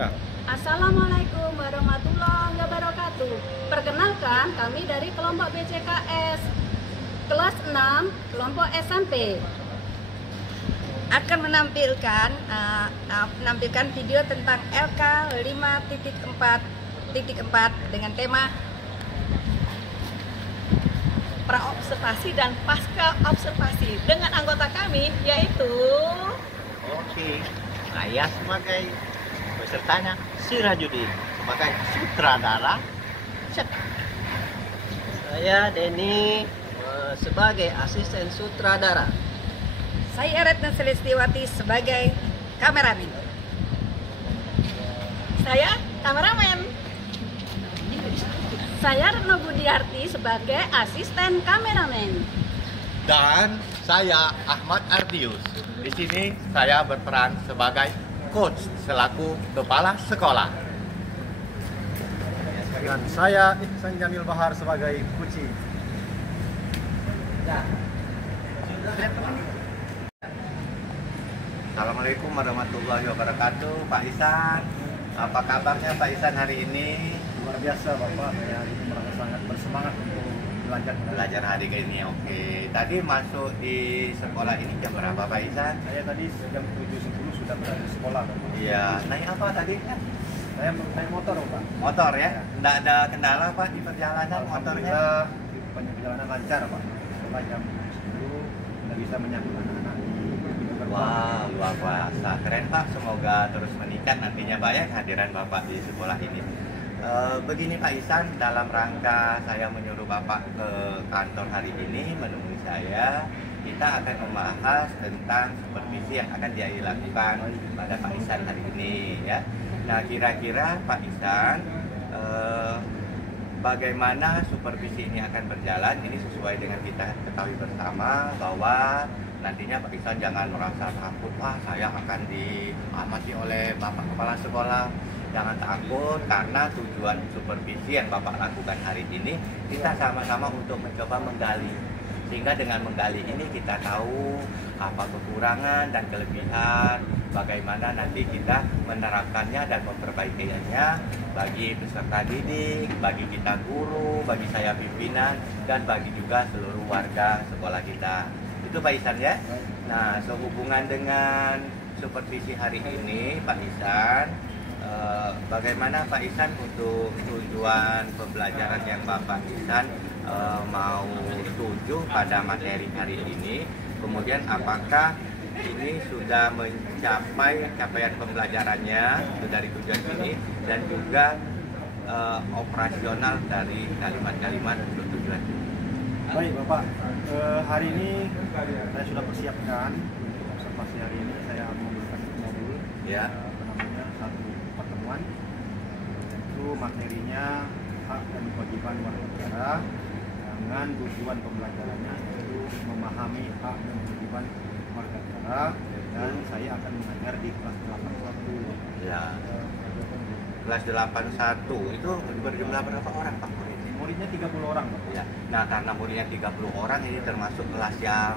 Ya. Assalamualaikum warahmatullahi wabarakatuh. Perkenalkan, kami dari kelompok BCKS kelas 6, kelompok SMP akan menampilkan video tentang LK 5.4.4 dengan tema praobservasi dan pasca observasi dengan anggota kami yaitu Oke, saya sebagai pesertanya Sirajudin sebagai sutradara. Saya Denny sebagai asisten sutradara. saya Retna Celestiwati sebagai kameramen. Saya kameramen. Saya Retno Budiarti sebagai asisten kameramen. Dan saya Ahmad Ardius. Di sini saya berperan sebagai coach selaku kepala sekolah. Dan saya Ihsan Jamil Bahar sebagai kuci. Assalamualaikum warahmatullahi wabarakatuh. Pak Ihsan, apa kabarnya Pak Ihsan hari ini? Luar biasa Bapak, saya hari ini merasa sangat bersemangat untuk Belajar hari ini. Oke, tadi masuk di sekolah ini jam berapa Pak Ihsan? Saya tadi jam 7.10 sudah berada di sekolah Bapak. Iya, naik apa tadi? Saya naik motor Bapak. Motor ya? Nggak ada kendala Pak di perjalanan motornya? Alhamdulillah, di perjalanan lancar Pak. Setelah jam 10 sudah bisa menyambut anak-anak di pintu gerbang. Wah, luar biasa. Keren Pak, semoga terus meningkat nantinya Pak ya kehadiran Bapak di sekolah ini. Begini Pak Ihsan, dalam rangka saya menyuruh Bapak ke kantor hari ini menemui saya, kita akan membahas tentang supervisi yang akan dilakukan pada Pak Ihsan hari ini ya. Nah, kira-kira Pak Ihsan, bagaimana supervisi ini akan berjalan? Ini sesuai dengan kita ketahui bersama bahwa nantinya Pak Ihsan jangan merasa takut, wah saya akan diamati oleh Bapak Kepala Sekolah. Jangan takut, karena tujuan supervisi yang Bapak lakukan hari ini kita sama-sama untuk mencoba menggali. Sehingga dengan menggali ini kita tahu apa kekurangan dan kelebihan, bagaimana nanti kita menerapkannya dan memperbaikinya bagi peserta didik, bagi kita guru, bagi saya pimpinan, dan bagi juga seluruh warga sekolah kita. Itu Pak Ihsan ya. Nah, sehubungan dengan supervisi hari ini Pak Ihsan, bagaimana Pak Ihsan untuk tujuan pembelajaran yang Bapak Ihsan mau tuju pada materi hari ini, kemudian apakah ini sudah mencapai capaian pembelajarannya dari tujuan ini, dan juga operasional dari kalimat-kalimat untuk tujuan. Baik Bapak, hari ini saya sudah persiapkan untuk observasi hari ini. Saya memberikan modul Ya. namanya satu pertemuan, itu materinya hak dan kewajiban warga negara dengan tujuan pembelajarannya itu memahami hak dan kewajiban warga negara, dan saya akan mengajar di kelas 81. Ya. Kelas 81 itu berjumlah berapa orang Pak muridnya? Muridnya 30 orang Bapak. Ya. Nah, karena muridnya 30 orang ini termasuk kelas yang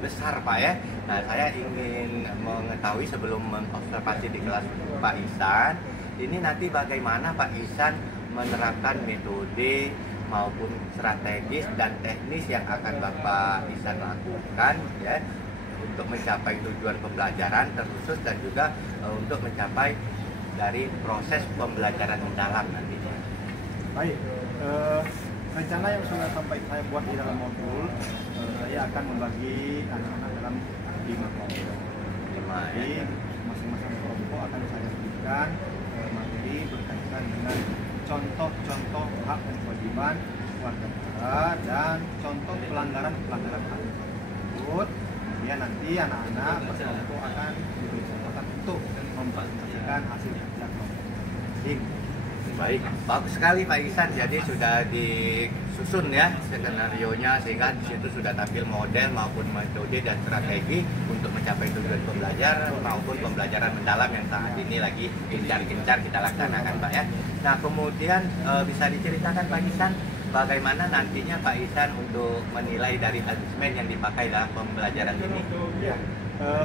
besar Pak ya. Nah, saya ingin mengetahui sebelum mengobservasi di kelas Pak Ihsan, ini nanti bagaimana Pak Ihsan menerapkan metode maupun strategis dan teknis yang akan Bapak Ihsan lakukan ya untuk mencapai tujuan pembelajaran terkhusus, dan juga untuk mencapai dari proses pembelajaran mendalam nantinya. Baik, rencana yang sudah sampai saya buat di dalam modul, saya akan membagi anak-anak dalam 5 kelompok. Jadi masing-masing kelompok akan saya berikan materi berkaitan dengan contoh-contoh hak dan kewajiban warga negara dan contoh pelanggaran-pelanggaran hak tersebut. Kemudian nanti anak-anak berkelompok akan diberi kesempatan untuk mempresentasikan hasil kerja kelompok masing-masing. Baik, bagus sekali Pak Ihsan. Jadi sudah disusun ya skenario-nya, sehingga di situ sudah tampil model maupun metode dan strategi untuk mencapai tujuan pembelajaran maupun pembelajaran mendalam yang saat ini lagi gencar-gencar kita laksanakan Pak ya. Nah, kemudian bisa diceritakan Pak Ihsan bagaimana nantinya Pak Ihsan untuk menilai dari asesmen yang dipakai dalam pembelajaran ini? Ya,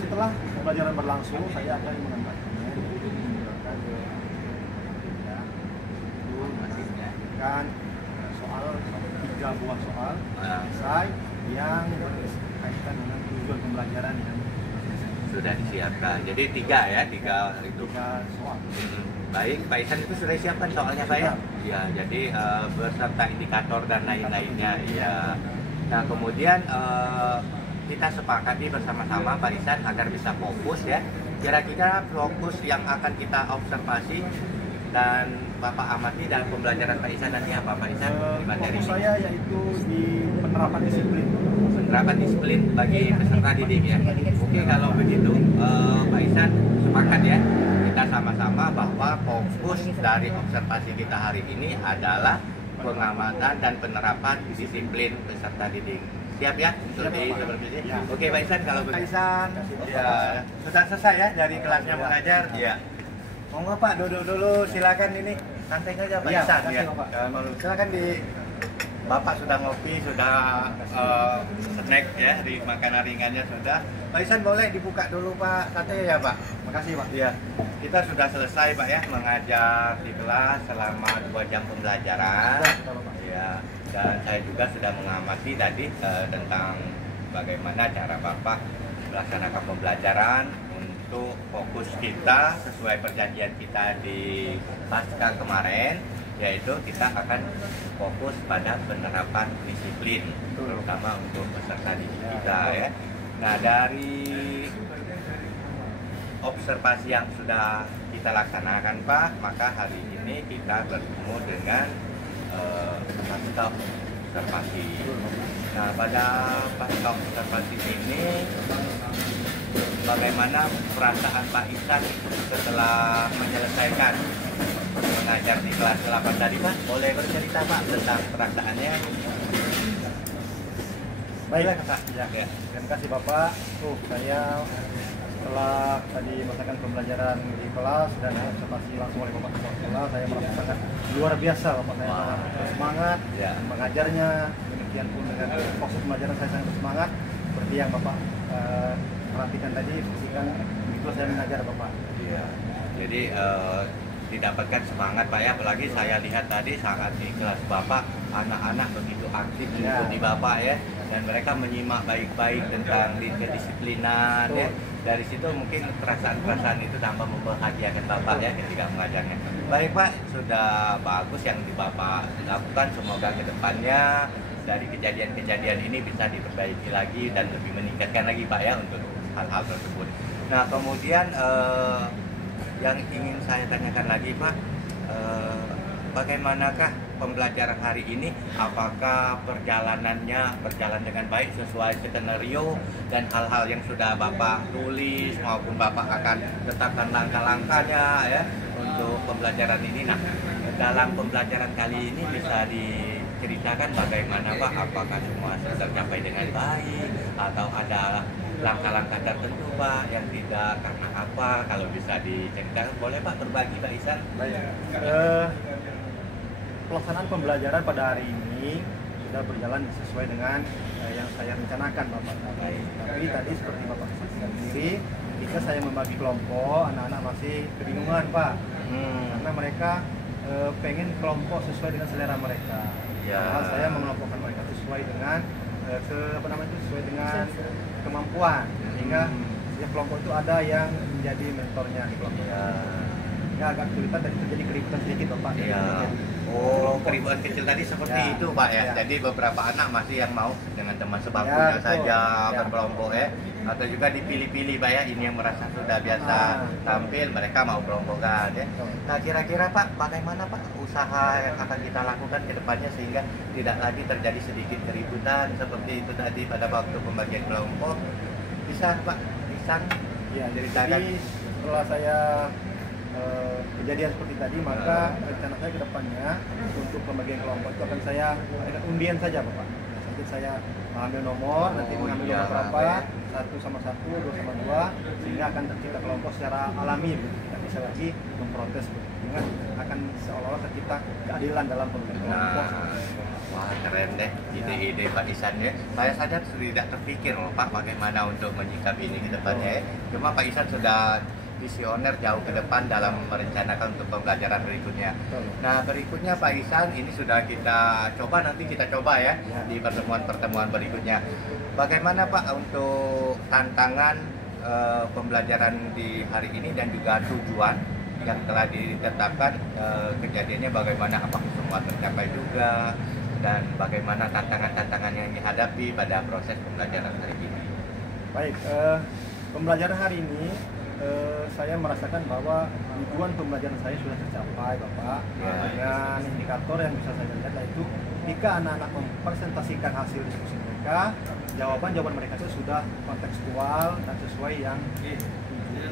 setelah pembelajaran berlangsung, saya akan mengembangkan menggunakan menyelesaikan soal 3 buah soal esai yang berkaitan dengan tujuan pembelajaran yang sudah disiapkan. Jadi 3 ya, 3 itu. 3 soal. Baik, Pak Ihsan itu sudah siapkan soalnya Pak ya? Ya, jadi beserta indikator dan lain-lainnya. Ya. Nah, kemudian kita sepakati bersama-sama Pak Ihsan agar bisa fokus ya. Kira-kira fokus yang akan kita observasi dan Bapak amati dalam pembelajaran Pak Ihsan nanti apa Pak Ihsan di materi Fokus ini? saya yaitu di penerapan disiplin. Penerapan disiplin bagi peserta didik ya. Oke, kalau begitu Pak Ihsan sepakat ya, kita sama-sama bahwa fokus dari observasi kita hari ini adalah pengamatan dan penerapan disiplin peserta didik. Siap ya untuk supervisi? Ya. Oke Pak Ihsan, kalau begitu. Pak Ihsan, Ya, sudah selesai ya dari kelasnya mengajar. Ya. Monggo Pak, duduk dulu, silakan ini. Santai saja Pak Iya, Ihsan makasih, ya. Bapak. Silakan di Bapak sudah ngopi, sudah snack ya, di makanan ringannya sudah. Pak Ihsan boleh dibuka dulu Pak sate ya Pak. makasih Pak. Iya, kita sudah selesai Pak ya mengajar di kelas selama 2 jam pembelajaran. Iya, dan saya juga sudah mengamati tadi tentang bagaimana cara Bapak melaksanakan pembelajaran untuk fokus kita sesuai perjanjian kita di pasca kemarin, yaitu kita akan fokus pada penerapan disiplin terutama untuk peserta didik kita ya. Nah, dari observasi yang sudah kita laksanakan Pak, maka hari ini kita bertemu dengan pasca observasi. Nah, pada pasca observasi ini bagaimana perasaan Pak Ihsan setelah menyelesaikan mengajar di kelas 8 tadi Pak? Boleh bercerita Pak tentang perasaannya? Baik, Pak. ya. Ya. Terima kasih Bapak. Saya setelah tadi melaksanakan pembelajaran di kelas dan observasi langsung oleh Bapak Kepala Sekolah, saya merasa sangat luar biasa Bapak. Saya sangat bersemangat Ya. mengajarnya. Demikian pun dengan proses pembelajaran saya sangat bersemangat. Seperti yang Bapak perhatikan tadi, pastikan begitu saya mengajar Bapak. Iya. Jadi didapatkan semangat Pak ya, apalagi saya lihat tadi saat di kelas Bapak anak-anak begitu aktif mengikuti Bapak ya, dan mereka menyimak baik-baik tentang kedisiplinan ya. Dari situ mungkin perasaan-perasaan itu tambah membahagiakan Bapak ya ketika mengajarnya. Baik Pak, sudah bagus yang di Bapak lakukan, semoga kedepannya dari kejadian-kejadian ini bisa diperbaiki lagi dan lebih meningkatkan lagi Pak ya untuk hal-hal tersebut. Nah, kemudian yang ingin saya tanyakan lagi Pak, bagaimanakah pembelajaran hari ini? Apakah perjalanannya berjalan dengan baik sesuai skenario dan hal-hal yang sudah Bapak tulis maupun Bapak akan tetapkan langkah-langkahnya ya untuk pembelajaran ini? Nah, dalam pembelajaran kali ini bisa diceritakan bagaimana Pak? Apakah semua tercapai dengan baik atau ada langkah-langkah tertentu Pak yang tidak, karena apa? Kalau bisa diceritakan boleh Pak, berbagi Pak Ihsan. Baik. Pelaksanaan pembelajaran pada hari ini sudah berjalan sesuai dengan yang saya rencanakan Bapak. Tapi tadi seperti Bapak saksikan sendiri, ketika saya membagi kelompok, anak-anak masih kebingungan Pak. Karena mereka pengen kelompok sesuai dengan selera mereka. Ya. Nah, saya mengelompokkan mereka sesuai dengan sesuai dengan kemampuan, sehingga setiap kelompok itu ada yang menjadi mentornya di kelompok. Ya. Ya, agak kesulitan dan terjadi keributan sedikit Bapak. Iya. Oh, keributan kecil tadi seperti Ya. itu Pak ya. Ya. Jadi beberapa anak masih yang mau dengan teman sebangkunya Ya, betul. saja Ya. berkelompok ya. Atau juga dipilih-pilih Pak ya. Ini yang merasa sudah biasa tampil, mereka mau kelompokan ya. Nah, kira-kira Pak, bagaimana Pak usaha yang akan kita lakukan ke depannya sehingga tidak lagi terjadi sedikit keributan seperti itu tadi pada waktu pembagian kelompok? Bisa Pak Ihsan Ya, ceritakan? jadi setelah saya kejadian seperti tadi, maka rencana saya ke depannya untuk pembagian kelompok itu akan saya adakan undian saja Bapak. Nanti saya mengambil nomor, nanti mengambil nomor berapa, ya. 1 sama 1, 2 sama 2, sehingga akan tercipta kelompok secara alami. Tidak bisa lagi memprotes, dengan akan seolah-olah tercipta keadilan dalam pembagian kelompok. Nah, wah keren deh ide-ide Pak Ihsan ya. Saya saja tidak terpikir loh Pak bagaimana untuk menyikapi ini ke depannya ya. Cuma Pak Ihsan sudah visioner jauh ke depan dalam merencanakan untuk pembelajaran berikutnya. Nah, berikutnya Pak Ihsan, ini sudah kita coba, nanti kita coba ya di pertemuan-pertemuan berikutnya. Bagaimana Pak untuk tantangan pembelajaran di hari ini dan juga tujuan yang telah ditetapkan, kejadiannya bagaimana, apakah semua tercapai juga, dan bagaimana tantangan-tantangan yang dihadapi pada proses pembelajaran hari ini? Baik, Pembelajaran hari ini saya merasakan bahwa tujuan pembelajaran saya sudah tercapai, Bapak. Dengan indikator yang bisa saya lihat yaitu jika anak-anak mempresentasikan hasil diskusi mereka, jawaban mereka itu sudah kontekstual dan sesuai yang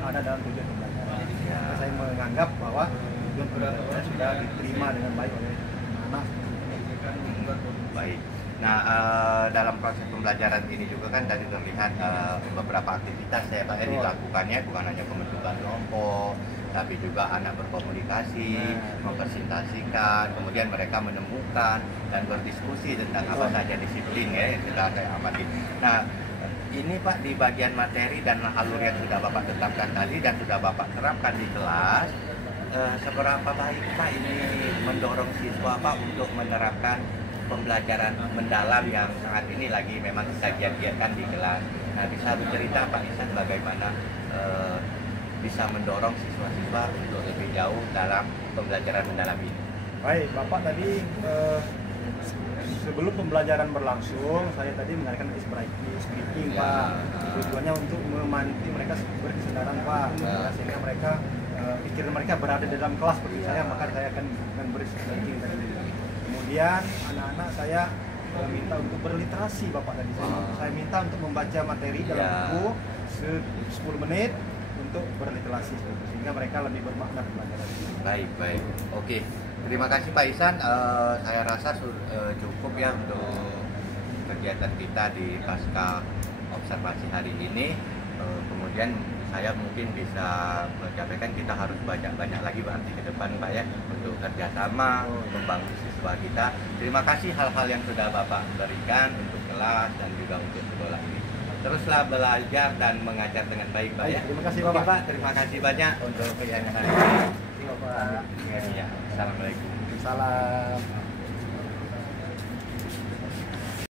ada dalam tujuan pembelajaran. Saya menganggap bahwa tujuan pembelajaran sudah diterima dengan baik oleh anak. Baik. Nah, dalam proses pembelajaran ini juga kan tadi terlihat beberapa aktivitas ya Pak dilakukannya, bukan hanya pembentukan kelompok, tapi juga anak berkomunikasi, mempresentasikan, kemudian mereka menemukan dan berdiskusi tentang apa saja disiplin ya yang sudah saya amati. Nah, ini Pak di bagian materi dan alur yang sudah Bapak tetapkan tadi dan sudah Bapak terapkan di kelas, seberapa baik Pak ini mendorong siswa Pak untuk menerapkan pembelajaran mendalam yang saat ini lagi memang kita giat-giatkan di kelas. Nah, bisa bercerita Pak Ihsan bagaimana bisa mendorong siswa-siswa untuk lebih jauh dalam pembelajaran mendalam ini? Baik, Bapak tadi sebelum pembelajaran berlangsung, saya tadi mengadakan ice breaking, Pak. Tujuannya untuk memanti mereka berkesadaran, Pak, sehingga mereka pikiran mereka berada di dalam kelas seperti saya, maka saya akan memberi ice breaking tadi. Kemudian anak-anak saya minta untuk berliterasi, Bapak tadi. Saya minta untuk membaca materi dalam buku 10 menit untuk berliterasi sehingga mereka lebih bermakna pembelajaran. Baik. Oke. Terima kasih Pak Ihsan. Saya rasa cukup ya untuk kegiatan kita di pasca observasi hari ini. Kemudian saya mungkin bisa menyampaikan kita harus banyak lagi berarti ke depan Pak ya untuk kerjasama membangun siswa kita. Terima kasih hal-hal yang sudah Bapak berikan untuk kelas dan juga untuk sekolah ini. Teruslah belajar dan mengajar dengan baik Pak ya. Terima kasih Bapak. Oke, Pak, terima kasih banyak untuk kegiatan hari ini. Bapak. Ya, Assalamualaikum. Salam.